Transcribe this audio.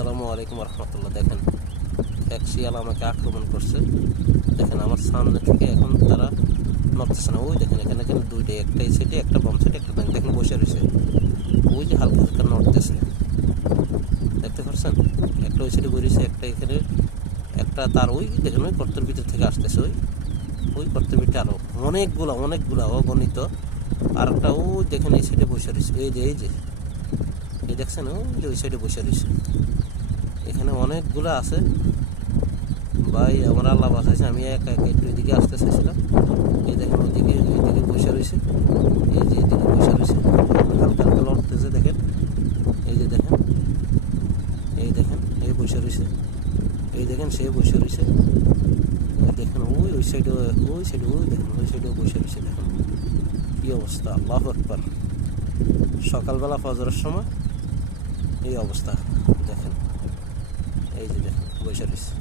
আসসালামু আলাইকুম রহমতুল্লাহ। দেখেন এক শিয়াল আমাকে আক্রমণ করছে। দেখেন আমার সামনে থেকে এখন তারা নড়তেছে না। ওই দেখেন এখানে এখানে দুইটা, একটা এই সাইডে একটা বাম সাইডে একটা ডান। দেখেন বসে রয়েছে, ওই যে হালকা হালকা নড়তেছে, দেখতে পাচ্ছেন? একটা ওই সাইডে বসেছে, একটা এখানে, একটা তার ওই দেখেন ওই গর্তের ভিতর থেকে আসতেছে, ওই গর্তের ভিতরে আরো অনেকগুলা অগণিত। আর একটা ওই দেখেন এই সাইডে বসে রয়েছে, এই যে এই দেখছেন ওই সাইডে বসে রয়েছে। এখানে অনেকগুলো আছে ভাই, আমার আল্লাহ বাঁচাইছে। আমি একা একটু এদিকে আসতে চাইছিলাম। এই দেখেন এইদিকে বসে রয়েছে, এই যে এদিকে বসে রয়েছে, হালকা হালকা লড়তেছে। দেখেন এই যে দেখেন এই বসে রয়েছে, এই দেখেন সে বসে রয়েছে। দেখেন ওই সাইডে দেখেন ওই সাইডেও বসে রয়েছে। দেখেন কি অবস্থা, আল্লাহু আকবার। সকালবেলা ফজরের সময় এই অবস্থা। দেখেন এই যে দেখেন বসে রয়েছে।